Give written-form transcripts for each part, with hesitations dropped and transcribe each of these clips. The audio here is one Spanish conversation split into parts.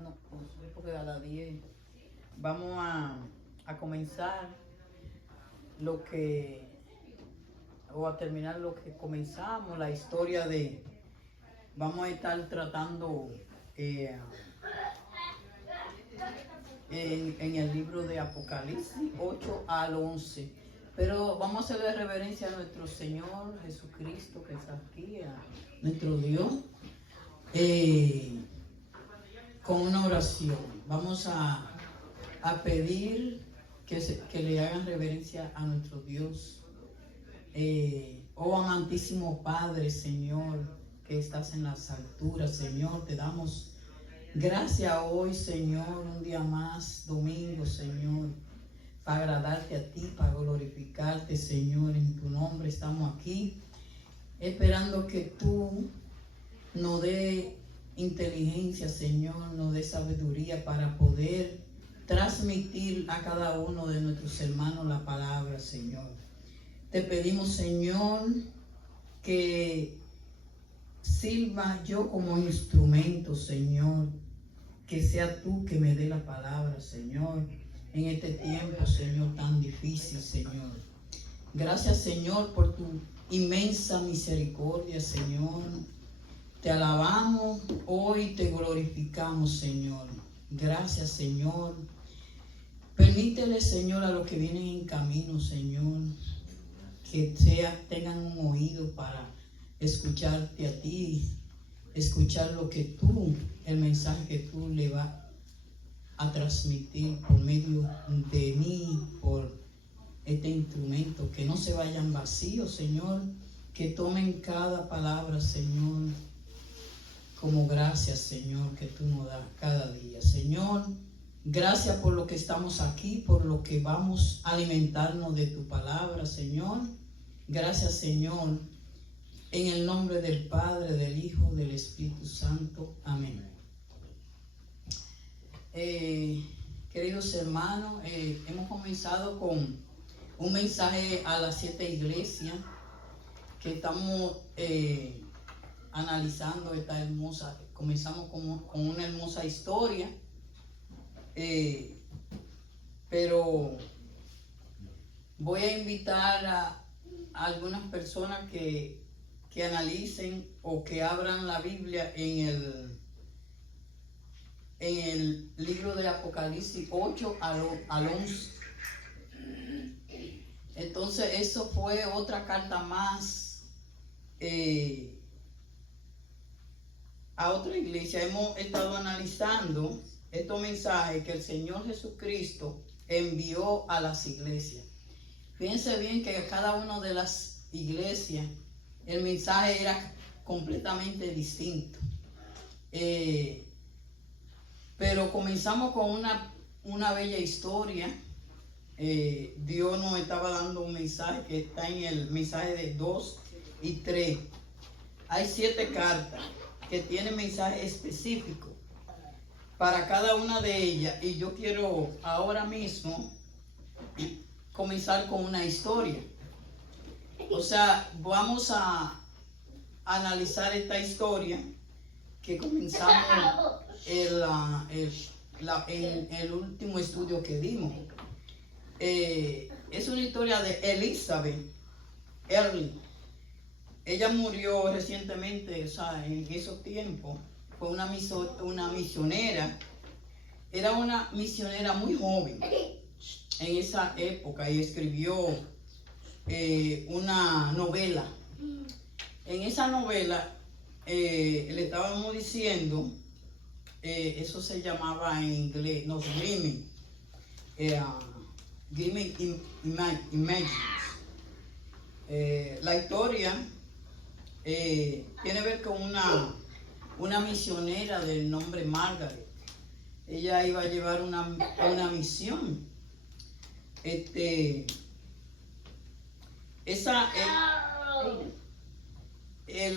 no, porque a las 10 vamos a comenzar lo que, o a terminar lo que comenzamos, la historia de, vamos a estar tratando en el libro de Apocalipsis 8 al 11. Pero vamos a hacerle reverencia a nuestro Señor Jesucristo que está aquí, a nuestro Dios, con una oración. Vamos a pedir que le hagan reverencia a nuestro Dios. Oh amantísimo Padre, Señor, que estás en las alturas, Señor, te damos gracias hoy, Señor, un día más, domingo, Señor, para agradarte a ti, para glorificarte, Señor, en tu nombre estamos aquí, esperando que tú nos dé inteligencia, Señor, nos dé sabiduría para poder transmitir a cada uno de nuestros hermanos la palabra, Señor. Te pedimos, Señor, que sirva yo como instrumento, Señor, que sea tú que me dé la palabra, Señor, en este tiempo, Señor, tan difícil, Señor. Gracias, Señor, por tu inmensa misericordia, Señor. Te alabamos hoy, te glorificamos, Señor. Gracias, Señor. Permítele, Señor, a los que vienen en camino, Señor, que tengan un oído para escucharte a ti, escuchar lo que tú, el mensaje que tú le vas a transmitir por medio de mí, por este instrumento, que no se vayan vacíos, Señor, que tomen cada palabra, Señor, como gracias, Señor, que tú nos das cada día. Señor, gracias por lo que estamos aquí, por lo que vamos a alimentarnos de tu palabra, Señor. Gracias, Señor, en el nombre del Padre, del Hijo, del Espíritu Santo. Amén. Queridos hermanos, hemos comenzado con un mensaje a las 7 iglesias que estamos analizando esta hermosa. Comenzamos con una hermosa historia, pero voy a invitar a algunas personas que analicen o que abran la Biblia en el libro de Apocalipsis 8 al 11. Entonces eso fue otra carta más a otra iglesia. Hemos estado analizando estos mensajes que el Señor Jesucristo envió a las iglesias. Fíjense bien que cada una de las iglesias el mensaje era completamente distinto. Pero comenzamos con una bella historia. Dios nos estaba dando un mensaje que está en el mensaje de 2 y 3. Hay 7 cartas que tienen mensajes específicos para cada una de ellas. Y yo quiero ahora mismo comenzar con una historia. O sea, vamos a analizar esta historia que comenzamos en el último estudio que dimos. Es una historia de Elizabeth Early. Ella murió recientemente, o sea, en esos tiempos. Fue una misionera. Era una misionera muy joven en esa época y escribió una novela. En esa novela le estábamos diciendo, eso se llamaba en inglés, no, Gleaming Images. La historia tiene que ver con una misionera del nombre Margaret. Ella iba a llevar una misión. Le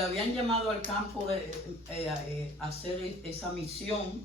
habían llamado al campo de hacer esa misión,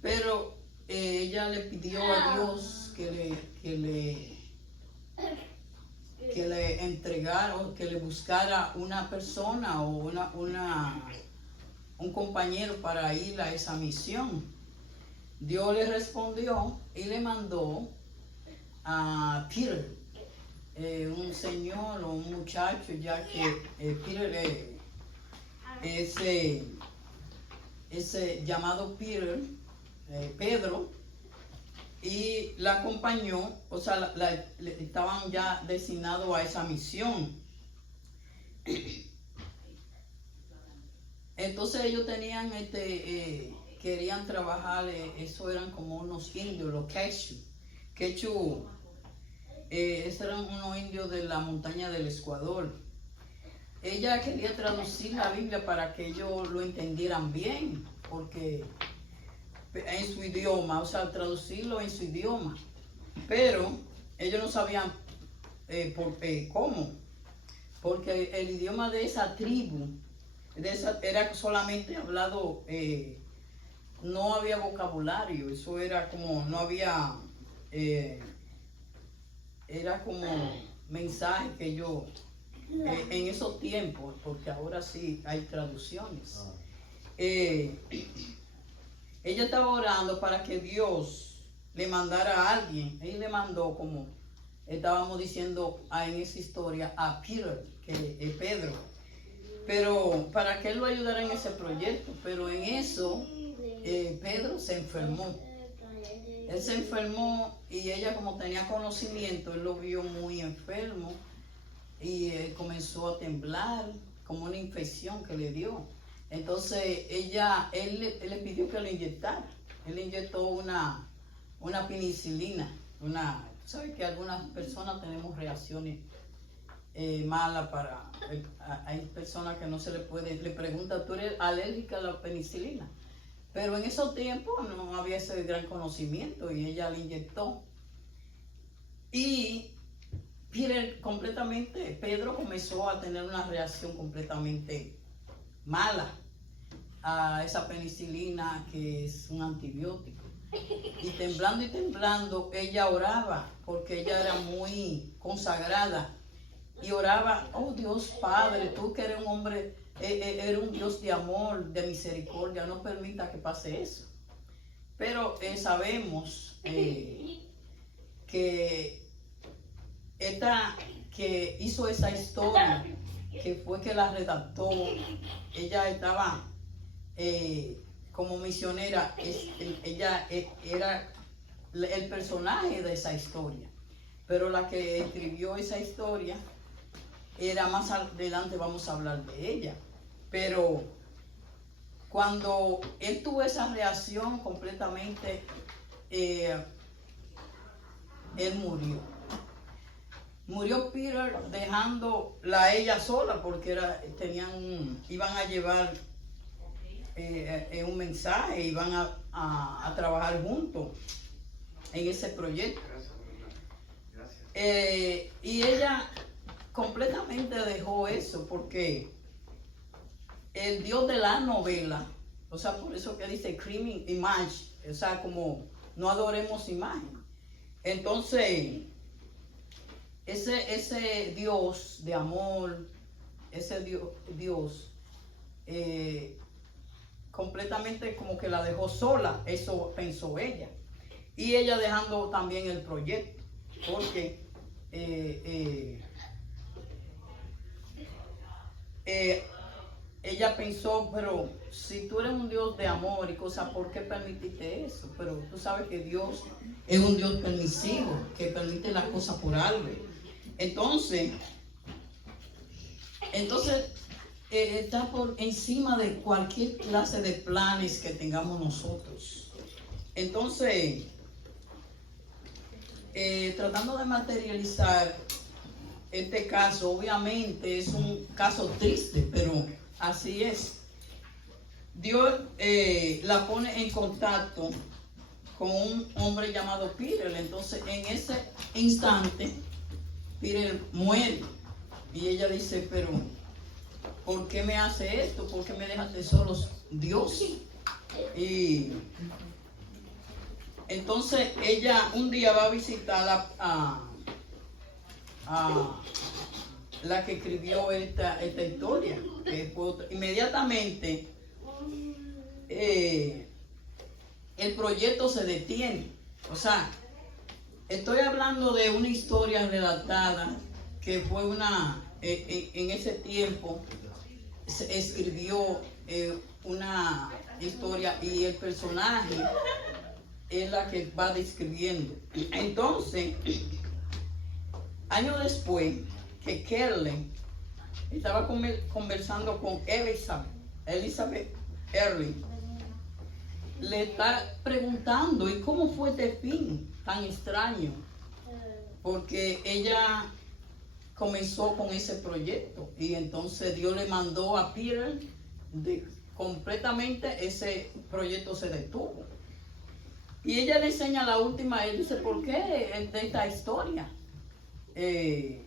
pero ella le pidió a Dios que le entregara o que le buscara una persona o un compañero para ir a esa misión. Dios le respondió y le mandó a Peter, un señor o un muchacho, ya que Peter, ese llamado Peter, Pedro, y la acompañó, o sea, estaban ya designados a esa misión. Entonces ellos tenían, querían trabajar, eso eran como unos indios, los Quechua, esos eran unos indios de la montaña del Ecuador. Ella quería traducir la Biblia para que ellos lo entendieran bien, porque en su idioma, o sea, traducirlo en su idioma, pero ellos no sabían cómo, porque el idioma de esa tribu era solamente hablado, no había vocabulario, eso era como, no había, era como mensaje que yo, en esos tiempos, porque ahora sí hay traducciones. Ella estaba orando para que Dios le mandara a alguien. Él le mandó, como estábamos diciendo en esa historia, a Peter, que es Pedro, pero para que él lo ayudara en ese proyecto. Pero en eso Pedro se enfermó. Él se enfermó y ella, como tenía conocimiento, él lo vio muy enfermo y comenzó a temblar, como una infección que le dio. Entonces él le pidió que lo inyectara. Él le inyectó una penicilina. ¿Sabes que algunas personas tenemos reacciones malas para... hay personas que no se le puede... Le preguntan, ¿tú eres alérgica a la penicilina? Pero en esos tiempos no había ese gran conocimiento y ella le inyectó. Y Pedro comenzó a tener una reacción completamente mala a esa penicilina, que es un antibiótico. Y temblando, ella oraba, porque ella era muy consagrada. Y oraba, oh Dios Padre, tú que eres un hombre, eres un Dios de amor, de misericordia, no permita que pase eso. Pero sabemos que esta que hizo esa historia, que fue que la redactó, ella estaba como misionera, ella era el personaje de esa historia, pero la que escribió esa historia era más adelante, vamos a hablar de ella. Pero cuando él tuvo esa reacción completamente, él murió Peter, dejándola a ella sola, porque iban a llevar un mensaje, iban a trabajar juntos en ese proyecto. Y ella completamente dejó eso, porque el Dios de la novela, o sea, por eso que dice Creaming Image, o sea, como no adoremos imagen. Entonces, ese Dios de amor, ese Dios completamente como que la dejó sola, eso pensó ella. Y ella dejando también el proyecto, porque ella pensó, pero si tú eres un Dios de amor y cosas, ¿por qué permitiste eso? Pero tú sabes que Dios es un Dios permisivo, que permite las cosas por algo. Entonces está por encima de cualquier clase de planes que tengamos nosotros. Entonces, tratando de materializar este caso, obviamente es un caso triste, pero así es. Dios la pone en contacto con un hombre llamado Peter. Entonces, en ese instante, Peter muere. Y ella dice, pero ¿por qué me hace esto? ¿Por qué me dejaste solos, Dios? Y entonces ella un día va a visitar a la que escribió esta historia. Inmediatamente el proyecto se detiene. O sea, estoy hablando de una historia redactada que fue en ese tiempo se escribió una historia y el personaje es la que va describiendo. Entonces, años después que Kelly estaba conversando con Elizabeth Early, le está preguntando, ¿y cómo fue este fin tan extraño? Porque ella comenzó con ese proyecto y entonces Dios le mandó a Peter completamente ese proyecto se detuvo. Y ella le enseña la última, él dice, ¿por qué de esta historia? Y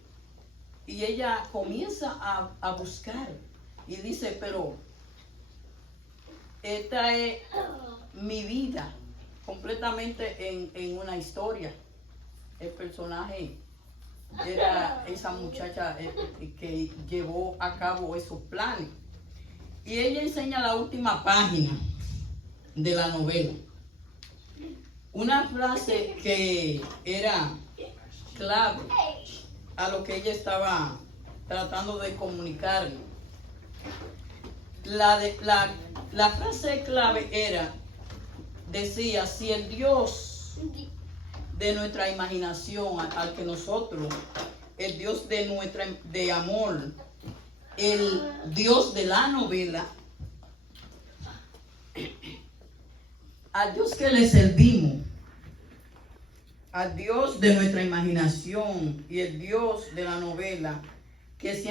ella comienza a buscar y dice, pero esta es mi vida completamente en una historia. El personaje era esa muchacha que llevó a cabo esos planes. Y ella enseña la última página de la novela. Una frase que era clave a lo que ella estaba tratando de comunicar. La frase clave decía, si el Dios de nuestra imaginación, al que nosotros, el Dios de amor, el Dios de la novela, al Dios que le servimos, al Dios de nuestra imaginación y el Dios de la novela, que